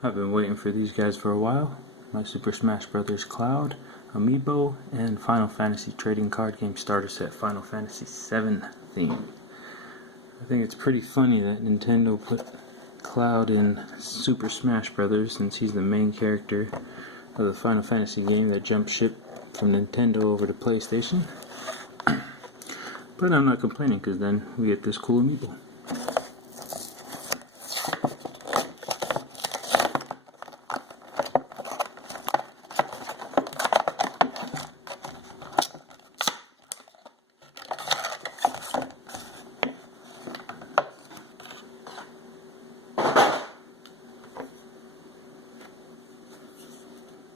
I've been waiting for these guys for a while. My Super Smash Bros. Cloud, Amiibo, and Final Fantasy trading card game starter set Final Fantasy VII theme. I think it's pretty funny that Nintendo put Cloud in Super Smash Bros. Since he's the main character of the Final Fantasy game that jumped ship from Nintendo over to PlayStation. But I'm not complaining because then we get this cool Amiibo.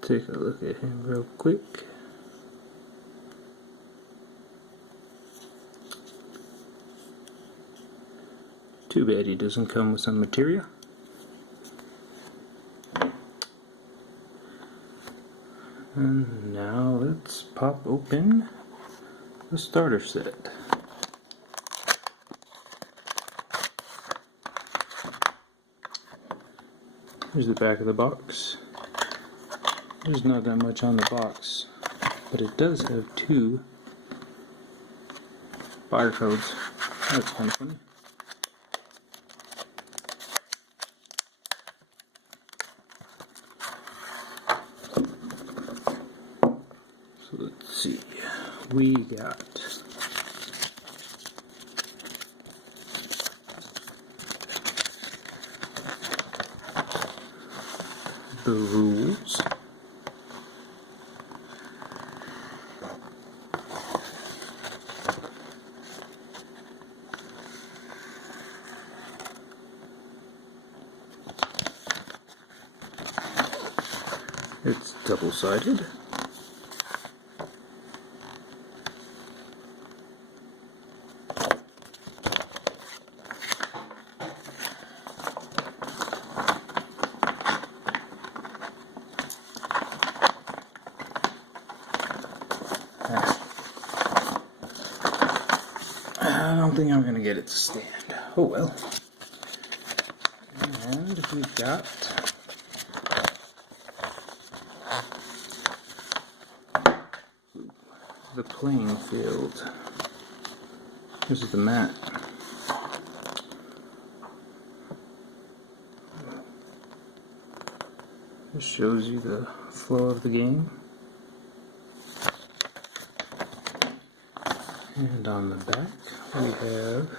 Take a look at him real quick. Too bad he doesn't come with some materia. And now let's pop open the starter set. Here's the back of the box. There's not that much on the box, but it does have two barcodes. That's kind of funny. So let's see. We got the rules. It's double-sided. I don't think I'm going to get it to stand. Oh well. And we've got the playing field. This is the mat. This shows you the flow of the game. And on the back we have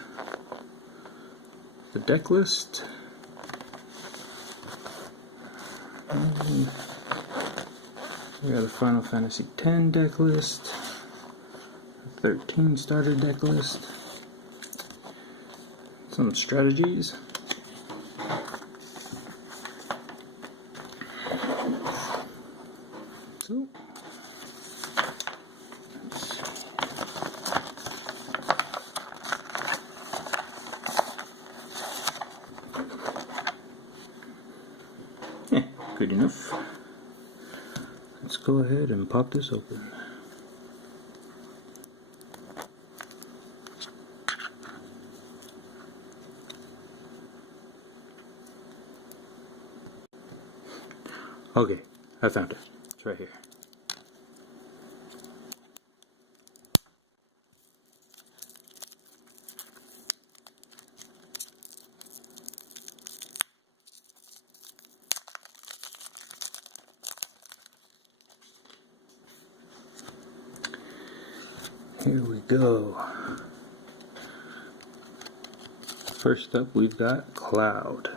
the deck list. And we got a Final Fantasy X deck list. 13 starter deck list, some strategies, so yeah, good enough. Let's go ahead and pop this open. Okay, I found it. It's right here. Here we go. First up, we've got Cloud.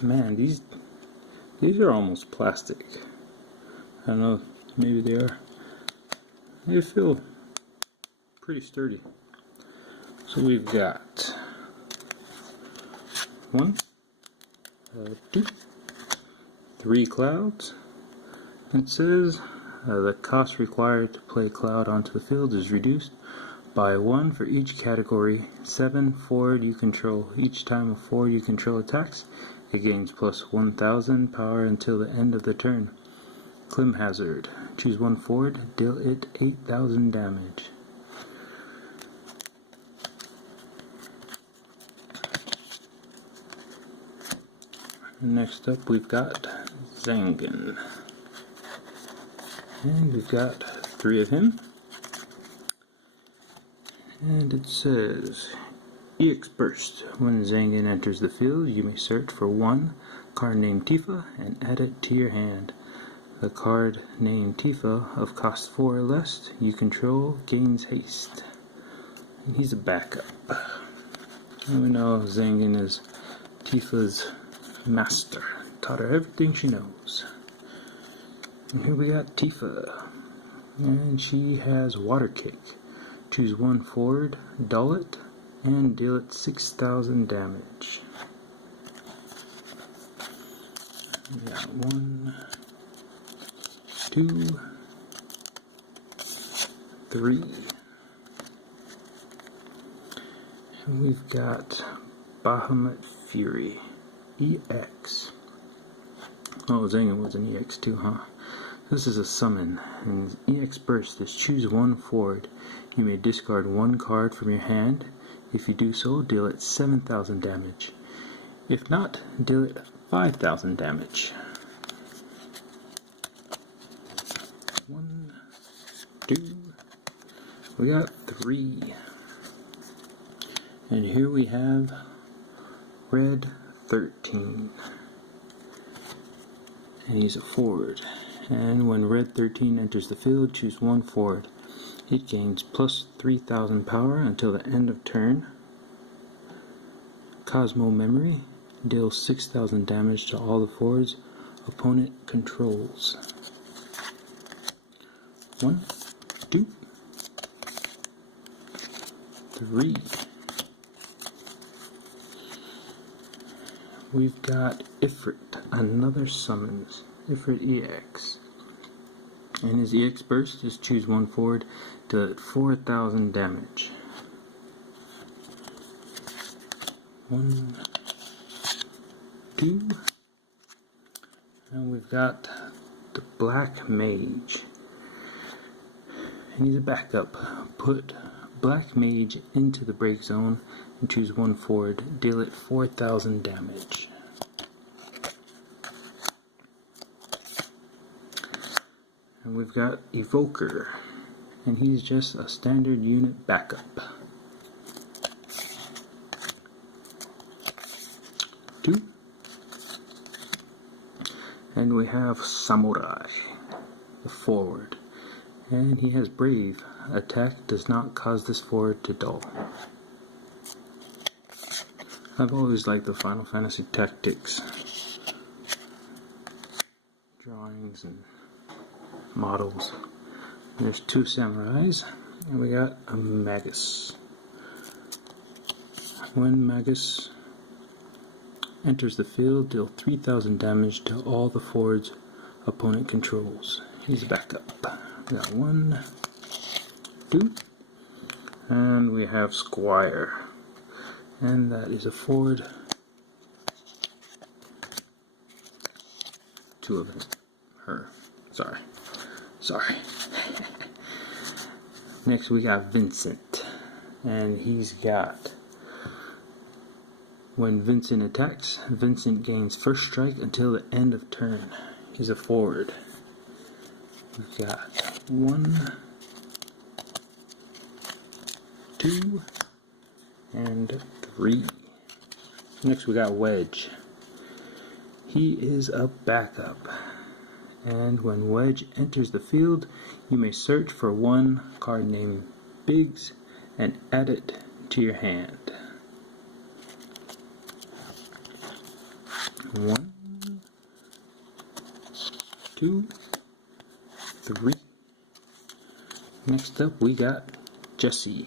Man, these are almost plastic. I don't know, maybe they are. They feel pretty sturdy. So we've got 1, 2, 3 clouds. It says the cost required to play Cloud onto the field is reduced by 1 for each category. 7 forward you control. Each time a forward you control attacks, it gains plus 1000 power until the end of the turn. Clim hazard. Choose 1 forward, deal it 8000 damage. Next up we've got Zangan. And we've got 3 of him. And it says, EX Burst. When Zangan enters the field, you may search for 1 card named Tifa and add it to your hand. The card named Tifa of cost 4 or less you control gains haste. And he's a backup. And we know Zangan is Tifa's master. Taught her everything she knows. And here we got Tifa. And she has Water Kick. Choose 1 forward, dull it, and deal it 6,000 damage. We got 1, 2, 3. And we've got Bahamut Fury, EX. Oh, Zangan was an EX too, huh? This is a summon, and EX Burst is choose 1 forward. You may discard 1 card from your hand. If you do so, deal it 7,000 damage. If not, deal it 5,000 damage. 1, 2, we got 3. And here we have Red 13. And he's a forward. And when Red 13 enters the field, choose 1 forward. It gains plus 3,000 power until the end of turn. Cosmo Memory deals 6,000 damage to all the forwards opponent controls. 1, 2, 3. We've got Ifrit, another summons. Ifrit EX. And his EX Burst is choose 1 forward to 4,000 damage. 1, 2. And we've got the Black Mage. And he's a backup. Put Black Mage into the break zone and choose 1 forward. Deal it 4,000 damage. And we've got Evoker. And he's just a standard unit backup. 2. And we have Samurai, the forward. And he has Brave. Attack does not cause this forward to dull. I've always liked the Final Fantasy Tactics drawings and models. There's 2 samurais, and we got a Magus. When Magus enters the field, deal 3,000 damage to all the forwards opponent controls. He's backup. We got 1, 2, and we have Squire, and that is a forward. 2 of them. Her. Sorry. Next we got Vincent, and he's got, when Vincent attacks, Vincent gains first strike until the end of turn. He's a forward. We've got 1, 2, and 3. Next we got Wedge. He is a backup. And when Wedge enters the field, you may search for 1 card named Biggs and add it to your hand. 1, 2, 3. Next up we got Jesse.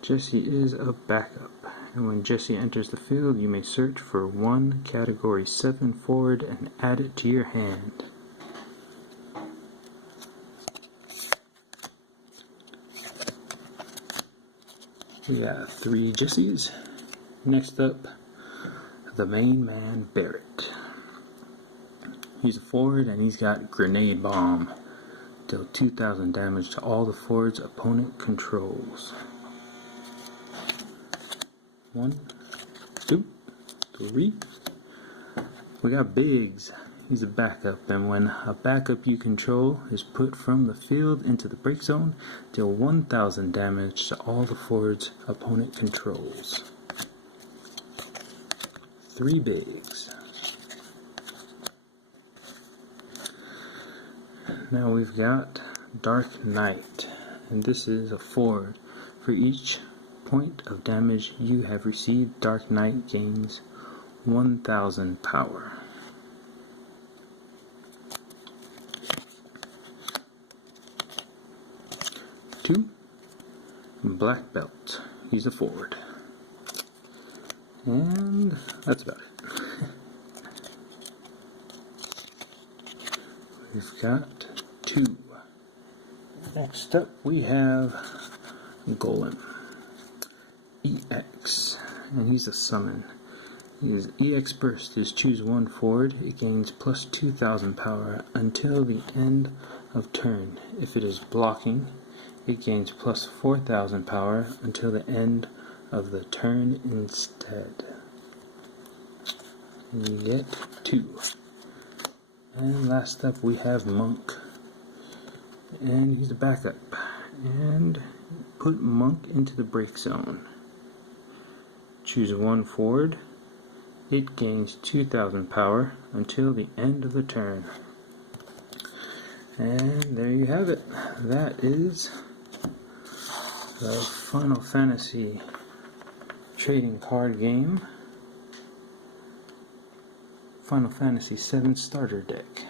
Jesse is a backup. And when Jesse enters the field, you may search for 1 category 7 forward and add it to your hand. We got 3 Jessies. Next up, the main man, Barrett. He's a forward and he's got Grenade Bomb. Deal 2,000 damage to all the forwards opponent controls. 1, 2, 3. We got Biggs. He's a backup, and when a backup you control is put from the field into the break zone, deal 1,000 damage to all the forwards opponent controls. 3 Biggs. Now we've got Dark Knight, and this is a forward. For each point of damage you have received, Dark Knight gains 1,000 power. 2 Black Belt. He's a forward. And that's about it. We've got 2. Next up we have Golem. EX. And he's a summon. His EX burst is choose 1 forward. It gains plus 2,000 power until the end of turn. If it is blocking, it gains plus 4,000 power until the end of the turn instead. You get 2. And last up we have Monk. And he's a backup. And put Monk into the break zone. Choose 1 forward. It gains 2,000 power until the end of the turn. And there you have it. That is the Final Fantasy trading card game, Final Fantasy VII Starter Deck.